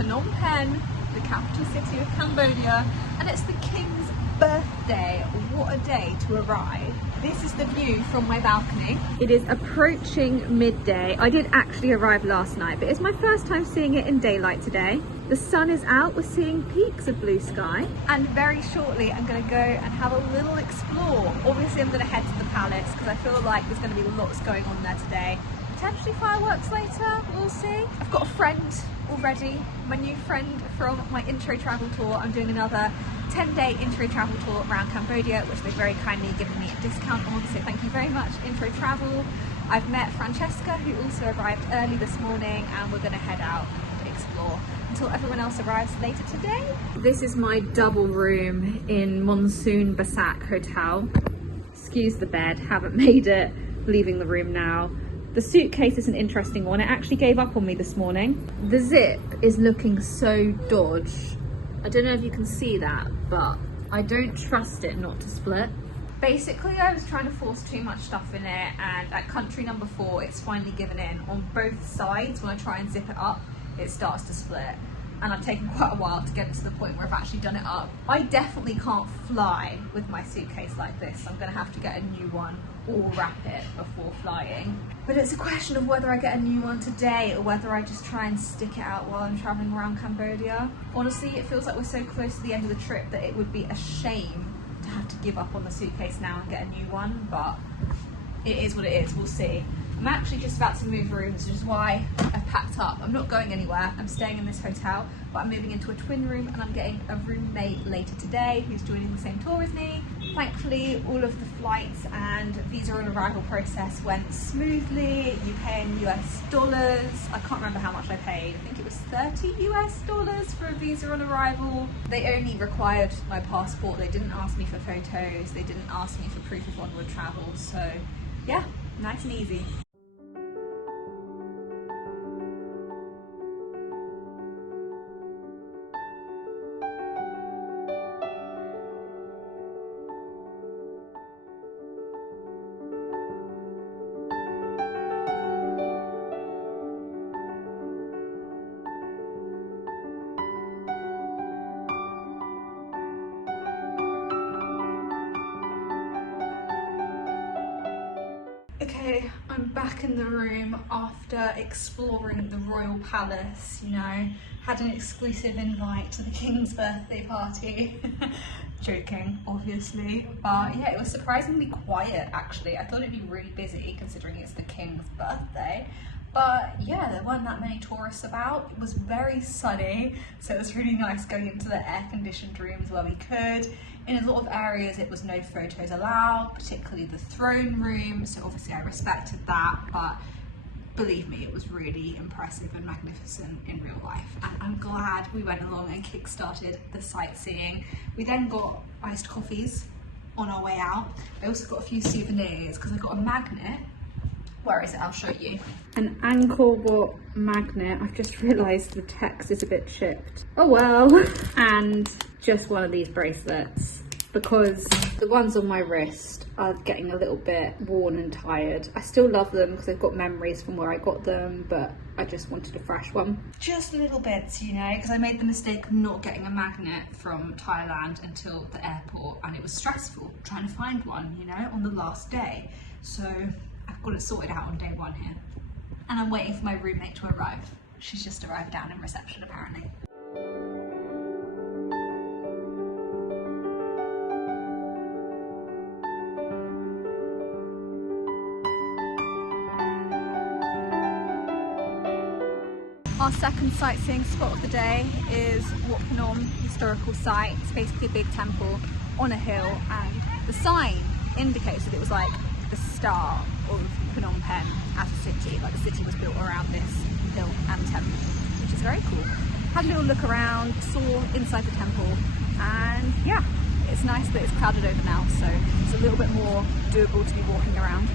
Phnom Penh, the capital city of Cambodia, and it's the King's birthday. What a day to arrive. This is the view from my balcony. It is approaching midday. I did actually arrive last night, but it's my first time seeing it in daylight today. The sun is out, we're seeing peaks of blue sky, and very shortly I'm going to go and have a little explore. Obviously I'm going to head to the palace because I feel like there's going to be lots going on there today. Potentially fireworks later, we'll see. I've got a friend already, my new friend from my intro travel tour. I'm doing another 10-day intro travel tour around Cambodia, which they've very kindly given me a discount on, so thank you very much, Intro Travel. I've met Francesca, who also arrived early this morning, and we're going to head out to explore until everyone else arrives later today. This is my double room in Monsoon Basak Hotel. Excuse the bed, haven't made it, leaving the room now. The suitcase is an interesting one. It actually gave up on me this morning. The zip is looking so dodge. I don't know if you can see that, but I don't trust it not to split. Basically, I was trying to force too much stuff in it, and at country number 4, it's finally given in. On both sides, when I try and zip it up, it starts to split. And I've taken quite a while to get to the point where I've actually done it up. I definitely can't fly with my suitcase like this. I'm gonna have to get a new one or wrap it before flying. But it's a question of whether I get a new one today or whether I just try and stick it out while I'm traveling around Cambodia. Honestly, it feels like we're so close to the end of the trip that it would be a shame to have to give up on the suitcase now and get a new one, but it is what it is, we'll see. I'm actually just about to move rooms, which is why I've packed up. I'm not going anywhere, I'm staying in this hotel, but I'm moving into a twin room and I'm getting a roommate later today who's joining the same tour as me. Thankfully, all of the flights and visa on arrival process went smoothly. You pay in US dollars. I can't remember how much I paid. I think it was 30 US dollars for a visa on arrival. They only required my passport. They didn't ask me for photos. They didn't ask me for proof of onward travel. So yeah, nice and easy. Okay, I'm back in the room after exploring the royal palace, you know, had an exclusive invite to the King's birthday party. Joking, obviously, but yeah, it was surprisingly quiet actually. I thought it'd be really busy considering it's the King's birthday. But yeah, there weren't that many tourists about. It was very sunny, so it was really nice going into the air-conditioned rooms where we could. In a lot of areas it was no photos allowed, particularly the throne room, so obviously I respected that, but believe me, it was really impressive and magnificent in real life. And I'm glad we went along and kick-started the sightseeing. We then got iced coffees on our way out. I also got a few souvenirs because I got a magnet. Where is it? I'll show you. An Angkor Wat magnet. I've just realised the text is a bit chipped. Oh well. And just one of these bracelets because the ones on my wrist are getting a little bit worn and tired. I still love them because they've got memories from where I got them, but I just wanted a fresh one. Just little bits, you know, because I made the mistake of not getting a magnet from Thailand until the airport, and it was stressful trying to find one, you know, on the last day. So I've got it sorted out on day 1 here. And I'm waiting for my roommate to arrive. She's just arrived down in reception apparently. Our second sightseeing spot of the day is Wat Phnom historical site. It's basically a big temple on a hill, and the sign indicates that it was like the start of Phnom Penh as a city. Like the city was built around this hill and temple, which is very cool. Had a little look around, saw inside the temple, and yeah, it's nice that it's clouded over now, so it's a little bit more doable to be walking around.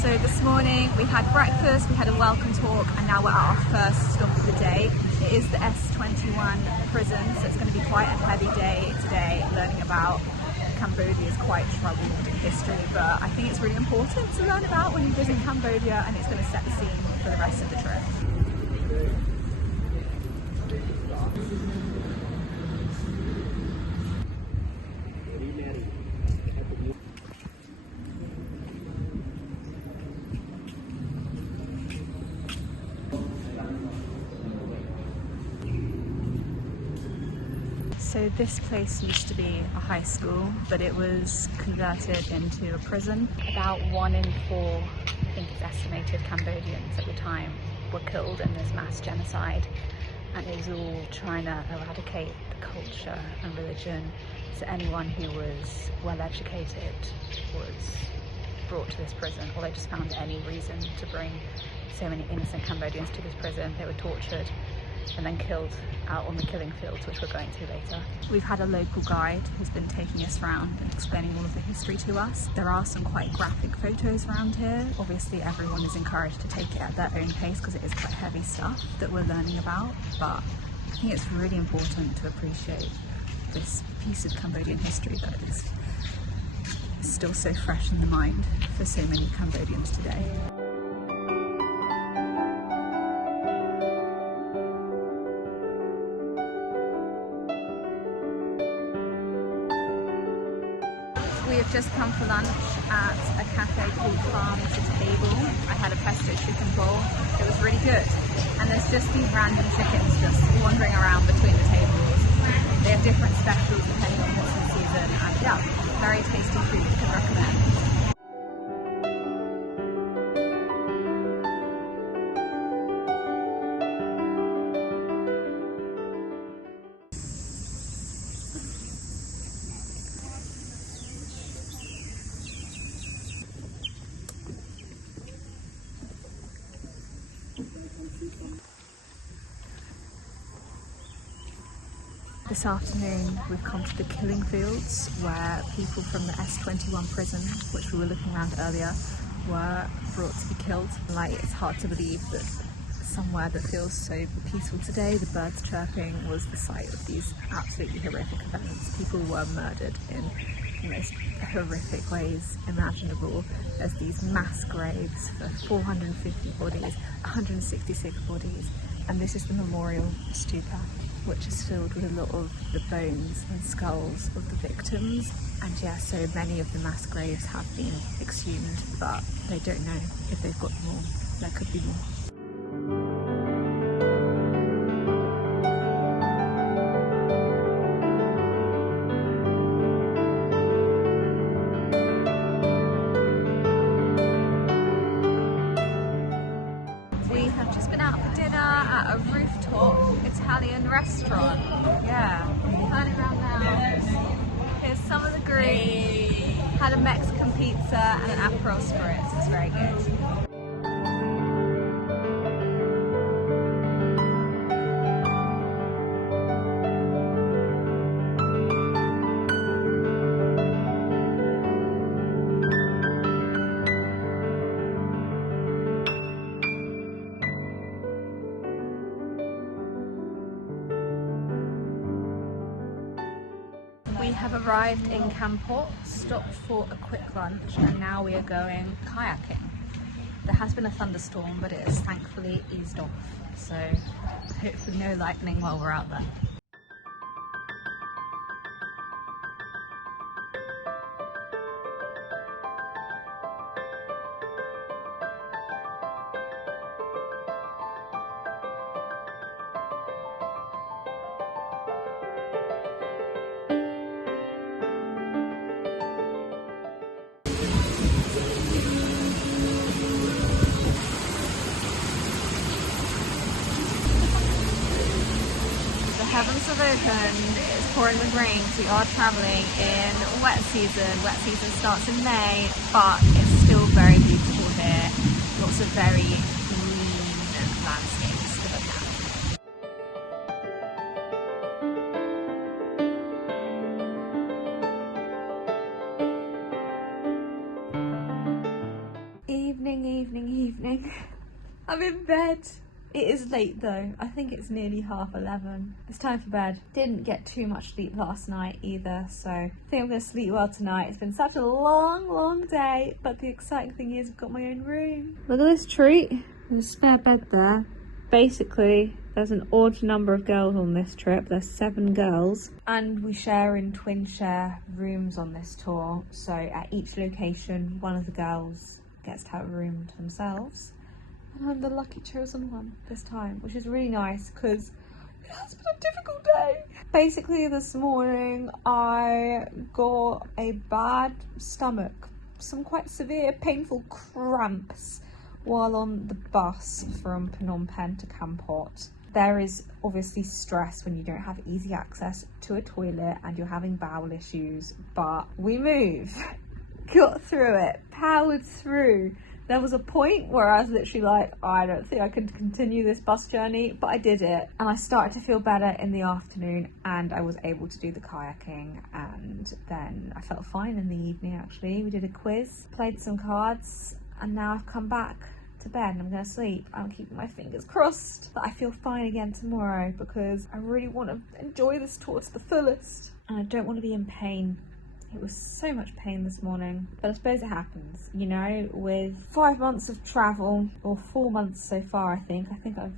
So this morning we had breakfast, we had a welcome talk, and now we're at our first stop of the day. It is the S21 prison, so it's going to be quite a heavy day today, learning about Cambodia is quite troubled in history, but I think it's really important to learn about when you visit Cambodia, and it's going to set the scene for the rest of the trip. So this place used to be a high school, but it was converted into a prison. About 1 in 4, I think it's estimated, Cambodians at the time were killed in this mass genocide, and it was all trying to eradicate the culture and religion. So anyone who was well educated was brought to this prison, or they just found any reason to bring so many innocent Cambodians to this prison. They were tortured and then killed out on the killing fields, which we're going to later. We've had a local guide who's been taking us around and explaining all of the history to us. There are some quite graphic photos around here. Obviously everyone is encouraged to take it at their own pace because it is quite heavy stuff that we're learning about, but I think it's really important to appreciate this piece of Cambodian history that is still so fresh in the mind for so many Cambodians today. We have just come for lunch at a cafe called Farm to Table. I had a pesto chicken bowl. It was really good. And there's just these random chickens just wandering around between the tables. They have different specials depending on what's in season. And yeah, very tasty food, can recommend. This afternoon we've come to the killing fields where people from the S21 prison, which we were looking around earlier, were brought to be killed. Like, it's hard to believe that somewhere that feels so peaceful today, the birds chirping, was the site of these absolutely horrific events. People were murdered in the most horrific ways imaginable. There's these mass graves for 450 bodies, 166 bodies, and this is the memorial stupa, which is filled with a lot of the bones and skulls of the victims. And yeah, so many of the mass graves have been exhumed, but they don't know if they've got more. There could be more. We have just been out for dinner at a rooftop Italian restaurant. Yeah, turn it around now. Here's some of the group. Had a Mexican pizza and an Aperol Spritz. It's very good. We have arrived in Kampot, stopped for a quick lunch, and now we are going kayaking. There has been a thunderstorm, but it has thankfully eased off, so hopefully no lightning while we're out there. The heavens have opened, it's pouring with rain, so we are travelling in wet season. Wet season starts in May, but it's still very beautiful here. Lots of very green landscapes to look at. Evening. I'm in bed. It is late though. I think it's nearly 11:30. It's time for bed. Didn't get too much sleep last night either, so I think I'm gonna sleep well tonight. It's been such a long day, but the exciting thing is I've got my own room. Look at this treat. There's a spare bed there. Basically, there's an odd number of girls on this trip. There's 7 girls, and we share in twin share rooms on this tour. So at each location, one of the girls gets to have a room to themselves. And I'm the lucky chosen one this time, which is really nice because it has been a difficult day. Basically, this morning I got a bad stomach, some quite severe painful cramps while on the bus from Phnom Penh to Kampot. There is obviously stress when you don't have easy access to a toilet and you're having bowel issues, but we moved, got through it, powered through. There was a point where I was literally like, I don't think I could continue this bus journey, but I did it. And I started to feel better in the afternoon and I was able to do the kayaking, and then I felt fine in the evening actually. We did a quiz, played some cards, and now I've come back to bed and I'm gonna sleep. I'm keeping my fingers crossed that I feel fine again tomorrow because I really want to enjoy this tour to the fullest. And I don't want to be in pain. It was so much pain this morning, but I suppose it happens, you know, with 5 months of travel, or 4 months so far, I think I've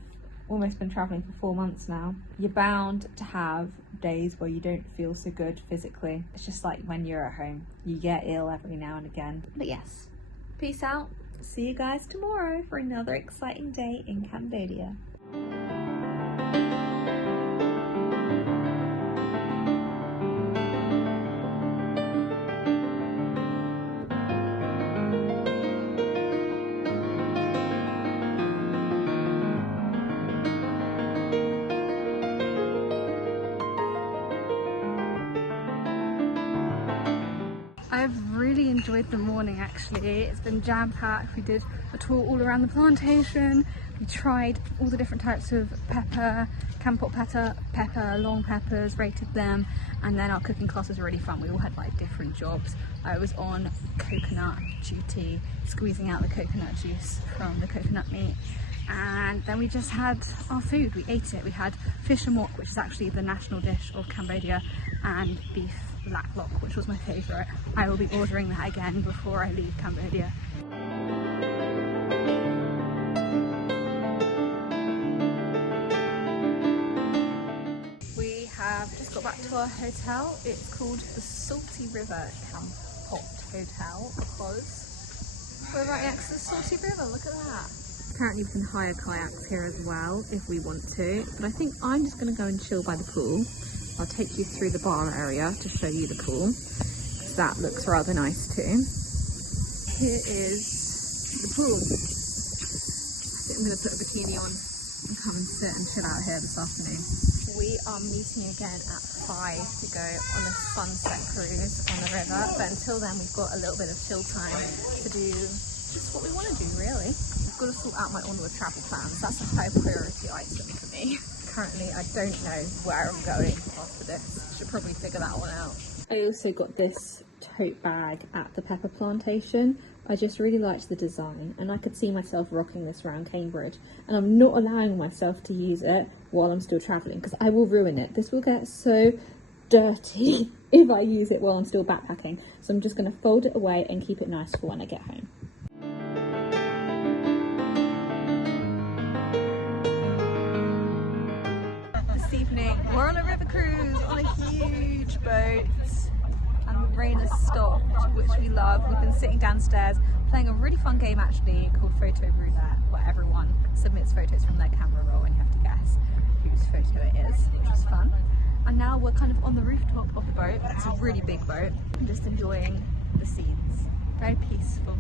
almost been traveling for 4 months now. You're bound to have days where you don't feel so good physically. It's just like when you're at home, you get ill every now and again. But yes, peace out. See you guys tomorrow for another exciting day in Cambodia. I've really enjoyed the morning actually. It's been jam-packed. We did a tour all around the plantation. We tried all the different types of pepper, Kampot pepper, long peppers, rated them, and then our cooking class was really fun. We all had like different jobs. I was on coconut duty, squeezing out the coconut juice from the coconut meat. And then we just had our food, we ate it. We had fish and wok, which is actually the national dish of Cambodia, and beef laklok, which was my favourite. I will be ordering that again before I leave Cambodia. We have just got back to our hotel. It's called the Salty River Kampot Hotel because we're right next to the Salty River, look at that. Apparently we can hire kayaks here as well if we want to, but I think I'm just going to go and chill by the pool. I'll take you through the bar area to show you the pool, because that looks rather nice too. Here is the pool. I think I'm going to put a bikini on and come and sit and chill out here this afternoon. We are meeting again at 5 to go on a sunset cruise on the river, but until then we've got a little bit of chill time to do just what we want to do really. I've got to sort out my onward travel plans. That's a high priority item for me. Currently I don't know where I'm going after this. Should probably figure that one out. I also got this tote bag at the pepper plantation. I just really liked the design and I could see myself rocking this around Cambridge, and I'm not allowing myself to use it while I'm still travelling because I will ruin it. This will get so dirty if I use it while I'm still backpacking. So I'm just going to fold it away and keep it nice for when I get home. Evening. We're on a river cruise on a huge boat and the rain has stopped, which we love. We've been sitting downstairs playing a really fun game actually called Photo Roulette, where everyone submits photos from their camera roll and you have to guess whose photo it is, which was fun. And now we're kind of on the rooftop of the boat. It's a really big boat. I'm just enjoying the scenes. Very peaceful.